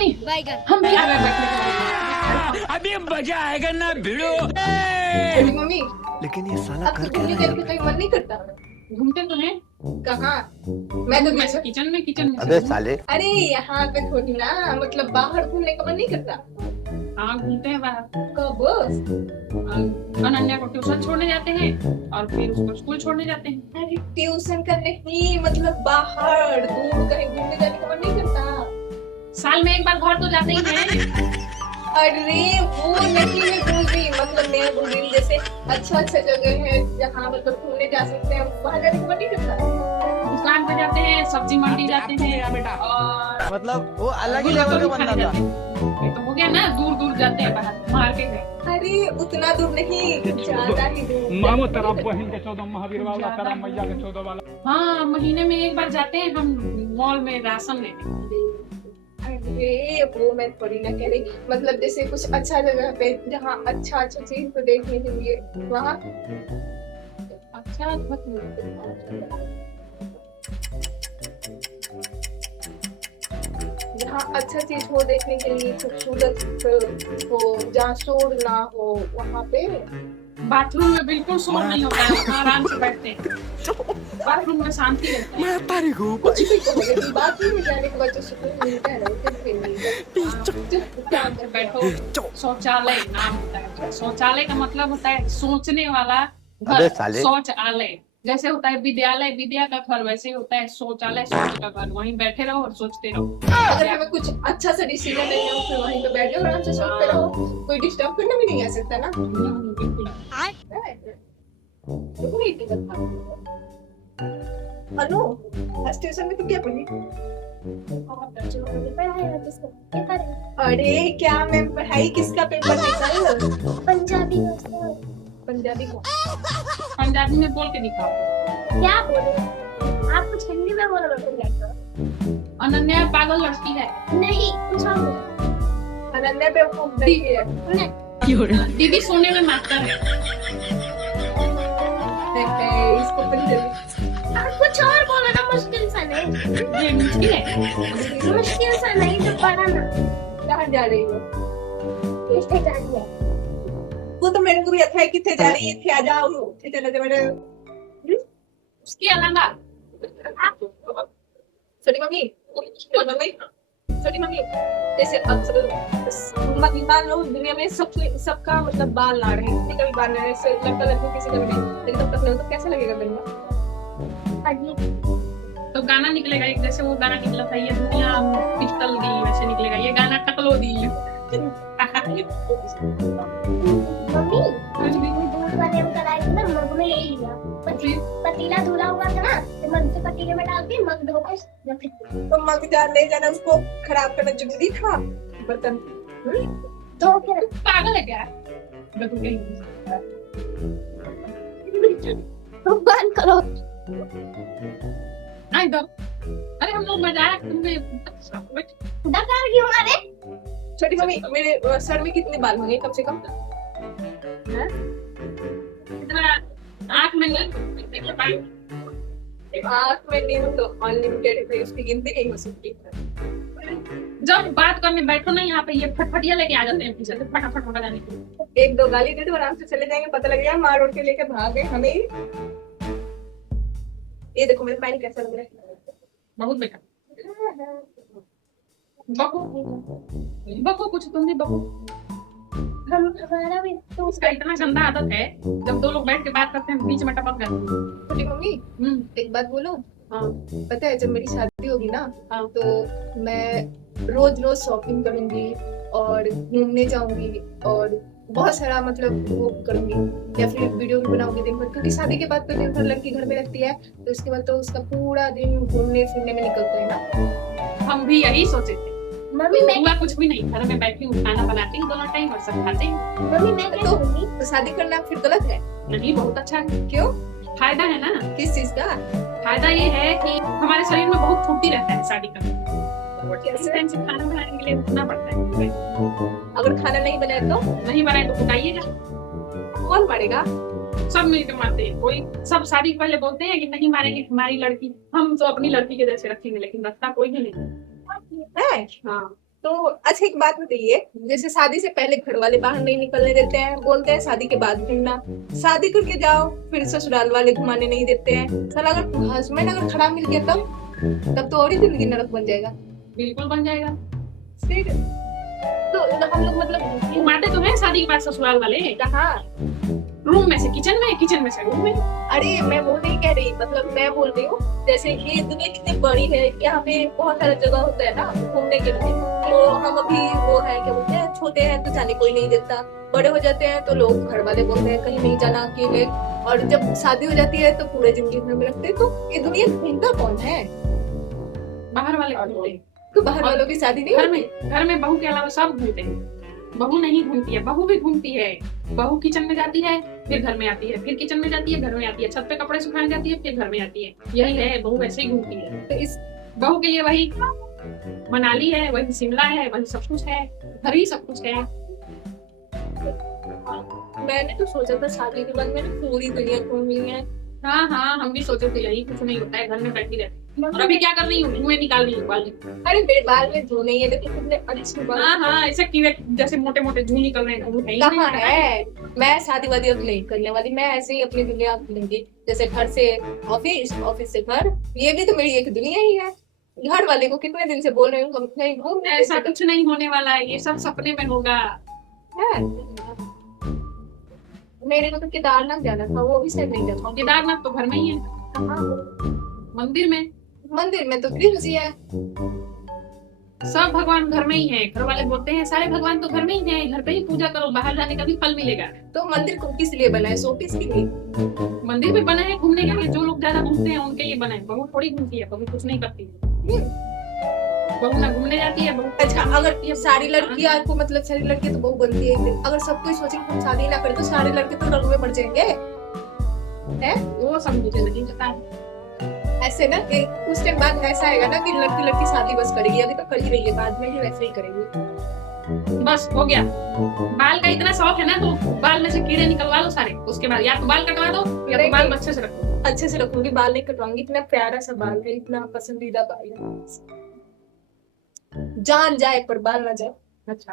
वाली हम भी आ गए बैठने के लिए। अभी मजा आएगा ना भिड़ो। अरे मम्मी, लेकिन ये साला अब कर तो क्या घूमने रहा है जाने का कहीं मन नहीं करता? घूमते तो हैं। कहाँ? मैं तो वैसे किचन में अबे साले अरे यहाँ पे थोड़ी ना, मतलब बाहर घूमने का मन नहीं करता? हाँ घूमते हैं बाहर। कब? अनन्या को ट्यूशन छोड़ने जाते हैं और फिर उसको स्कूल छोड़ने जाते हैं। अरे ट्यूशन का नहीं, मतलब बाहर दूर कहीं घूमने जाने का मन नहीं करता? साल में एक बार घर तो जाते ही हैं। अरे वो नहीं मैं बोल रही, मतलब मैं बोल रही जैसे अच्छा जगह है जहाँ मतलब घूमने जा सकते हैं, वहाँ जाने का मन नहीं करता? दुकान पे जाते हैं, सब्जी मंडी जाते हैं बेटा। और मतलब वो अलग ही लेवल का बंदा था। ये तो हो गया ना, दूर दूर जाते हैं बाहर मार्केट में। अरे उतना दूर नहीं, ज्यादा ही दूर। मामो तेरा बहन के 14 महावीर वाला तेरा मैया के 14 वाला। हाँ महीने में एक बार जाते हैं हम मॉल में राशन लेने। अरे वो मैं थोड़ी ना कह रही, मतलब जैसे कुछ अच्छा जगह पे जहाँ अच्छा चीज को देखने के लिए वहाँ अच्छा मतलब जहाँ अच्छा चीज हो देखने के लिए, खूबसूरत हो, जहाँ शोर ना हो, वहाँ पे। बाथरूम में बिल्कुल शोर नहीं होता है, वहाँ आराम से बैठते हैं। बाथरूम में शांति रहती है। मैं तारी को कुछ भी कहो, लेकिन बाथरूम में जाने के बाद जो सुकून मिलता है ना, वो कहीं नहीं मिलता। आराम से बैठो। शौचालय नाम होता है। शौचालय का मतलब होता है सोचने वाला अबे घर। साले। शौचालय जैसे होता है विद्यालय, विद्या का घर, वैसे ही होता है शौचालय, सोच का घर। वहीं बैठे रहो और सोचते रहो। अगर हमें कुछ अच्छा सा डिसीजन लेना हो, फिर वहीं पे बैठ जाओ, आराम से सोचते रहो, कोई डिस्टर्ब करने भी नहीं आ सकता ना। हेलो, स्टेशन में तुम क्या पढ़ी? अरे क्या मैं पढ़ाई, किसका पेपर निकल? पंजाबी पंजाबी को। पंजाबी में बोल के दिखाओ। क्या बोले आप? कुछ हिंदी में बोलो तो अनन्या पागल लड़की है। नहीं, कुछ और बोलो। अनन्या बेवकूफ नहीं है। दीदी सोने में मास्टर है। इसको पंजाबी आप कुछ और बोलो ना, मुश्किल सा नहीं। ये मुश्किल है। मुश्किल सा नहीं तो पढ़ा ना। कहाँ जा रही हो? किसके जानी है? वो तो मेरे को भी अच्छा है, कितने जा रही है, थे आ जाओ, थे चले जा मेरे। उसके अलावा छोटी मम्मी, छोटी मम्मी, जैसे अक्सर मान लो दुनिया में सबका मतलब बाल ना रहे, किसी का भी बाल ना रहे, लड़का लड़की किसी का भी नहीं, लेकिन तब तक नहीं, तो कैसा लगेगा मेरे को? अजीब। तो गाना निकलेगा एक, जैसे वो गाना निकला था, ये दुनिया पिस्टल दी, वैसे निकलेगा ये गाना टकलो दी। मम्मी दूध वाले अंकल आए थे ना, मग में ले लिया। पतीला धुला हुआ था ना, तो मग से पतीले में डाल के मग धो के तो मग जान ले जाना, उसको खराब करना जरूरी था? बर्तन धो के पागल है क्या? बंद करो। आई दो। अरे हम लोग मजाक में डकार क्यों मारे? छोटी मम्मी, मेरे सर में कितने बाल होंगे कम से कम? इतना आँख में नहीं। आँख में नहीं तो अनलिमिटेड है, उसकी गिनती नहीं हो सकती। जब बात करने बैठो ना यहाँ पे, ये फटफटिया लेके आ जाते हैं पीछे से, फटाफट बजाने के लिए। एक दो गाली दे दो, आराम से चले जाएंगे, पता लगेगा मार उड़ के लेके भाग गए हमें। ये देखो मेरा पैंट कैसा लग रहा है। बहुत बेकार। बको बको, कुछ तुम भी बको। हमारा भी तो उसका इतना गंदा आदत है, जब दो लोग बैठ के बात करते हैं बीच में टपक जाते हैं। छोटी मम्मी, एक बात बोलो। हाँ पता है जब मेरी शादी होगी ना, हाँ। तो मैं रोज रोज शॉपिंग करूंगी और घूमने जाऊंगी और बहुत सारा मतलब वो करूंगी, या फिर वीडियो भी बनाऊंगी दिन भर, क्योंकि शादी के बाद तो दिन भर लड़की घर में रहती है, तो उसके बाद तो उसका पूरा दिन घूमने फिरने में निकलता है ना। हम भी यही सोचे थे। मम्मी मैं हुआ कुछ भी नहीं, घर में बैठी हूँ, खाना बनाती हूँ दोनों टाइम और सब खाते हैं। मम्मी मैं क्या कहूंगी? तो शादी करना फिर गलत है? नहीं, बहुत अच्छा है। क्यों? फायदा है ना। किस चीज का? फायदा ये है कि हमारे शरीर में बहुत फुर्ती रहता है शादी का। इस कैसे? टाइम से खाना बनाने के लिए उठना पड़ता है। अगर खाना नहीं बनाए तो नहीं बनाए तो उठाइएगा। कौन पड़ेगा? सब मिलकर मारते हैं। कोई सब शादी के पहले बोलते हैं कि नहीं मारेंगे हमारी लड़की, हम तो अपनी लड़की के जैसे रखेंगे, लेकिन रखता कोई भी नहीं है? हाँ। तो अच्छा एक बात बताइए, जैसे शादी से पहले घर वाले बाहर नहीं निकलने देते हैं, बोलते हैं शादी के बाद घूमना, शादी करके जाओ फिर ससुराल वाले घुमाने नहीं देते हैं। साला अगर हस्बैंड अगर खराब मिल गया तब तो और ही जिंदगी नरक बन जाएगा। बिल्कुल बन जाएगा। फिर तो हम लोग मतलब घुमाते तो हैं शादी के बाद ससुराल वाले, कहाँ? रूम में से किचन में, किचन में से रूम में। अरे मैं वो नहीं कह रही, मतलब मैं बोल रही हूँ जैसे ये दुनिया कितनी बड़ी है, यहाँ पे बहुत सारा जगह होता है ना घूमने के लिए। तो हम अभी वो है क्या बोलते हैं, छोटे हैं तो जाने कोई नहीं देता, बड़े हो जाते हैं तो लोग घर वाले बोलते हैं कहीं नहीं जाना अकेले, और जब शादी हो जाती है तो पूरे जिंदगी घर में रखते हैं। तो ये दुनिया घूमता कौन है? बाहर वाले घूमते हैं। तो बाहर वालों की शादी नहीं होती? घर में बहू के अलावा सब घूमते हैं। बहू नहीं घूमती है, बहू भी घूमती है। बहू किचन में जाती है, फिर घर में आती है, फिर किचन में जाती है, घर में आती है, छत पे कपड़े सुखाने जाती है, फिर घर में आती है। यही है, बहू वैसे ही घूमती है। तो इस बहू के लिए वही मनाली है, वही शिमला है, वही सब कुछ है, घर ही सब कुछ है। मैंने तो सोचा था शादी के बाद मैंने पूरी दुनिया घूमी है। हाँ हाँ, हम भी सोचे थे यही, कुछ नहीं होता है, घर में बैठी रहती। और अभी क्या कर रही हूँ, धुएं निकाल रही हूँ बाल में। अरे मेरे बाल में धो नहीं है, लेकिन कितने अच्छे बाल। हाँ हाँ, ऐसे कीड़े जैसे मोटे मोटे धुएं निकल रहे हैं, वो है ही नहीं। कहाँ है? मैं शादी वादी अब नहीं करने वाली, मैं ऐसे ही अपनी दुनिया घूमूंगी, जैसे घर से ऑफिस, ऑफिस से घर, ये भी तो मेरी एक दुनिया ही है। घर वाले को कितने दिन से बोल रही हूँ हम कहीं घूमने, ऐसा कुछ नहीं होने वाला है, ये सब सपने में होगा। है। मेरे को तो केदारनाथ जाना था, वो भी शायद नहीं जा पाऊंगी। केदारनाथ तो घर में ही है, मंदिर में। मंदिर में तो गृह जी है। सब भगवान घर में ही है। घर वाले बोलते हैं सारे भगवान तो घर में ही हैं, घर पे ही पूजा करो, बाहर जाने का भी फल मिलेगा। तो मंदिर को किस लिए बना है? शोपीस के लिए? मंदिर भी बना है घूमने के लिए, जो लोग ज्यादा घूमते हैं उनके लिए बना है। बहू थोड़ी घूमती है, बहू कुछ नहीं करती है। बहू ना घूमने जाती है, बहू अच्छा, अगर ये सारी लड़कियां को मतलब सारी लड़कियां तो बहु बनती है एक दिन, अगर सब कोई सोचे कि हम शादी ना करें तो सारे लड़के तो नरक में पड़ जाएंगे, है? वो सब मुझे नहीं पता है। ऐसे ना कि कुछ टाइम बाद ऐसा आएगा ना कि लड़की लड़की शादी बस करेगी, अभी तो कर ही रही है, बाद में भी वैसे ही करेगी। बस हो गया। बाल का इतना शौक है ना तो बाल में से कीड़े निकलवा लो सारे, उसके बाद या तो बाल कटवा दो या तो बाल अच्छे से रखो। अच्छे से रखूंगी, बाल नहीं कटवाऊंगी, इतना प्यारा सा बाल है, इतना पसंदीदा बाल है, जान जाए पर बाल ना जाए। अच्छा।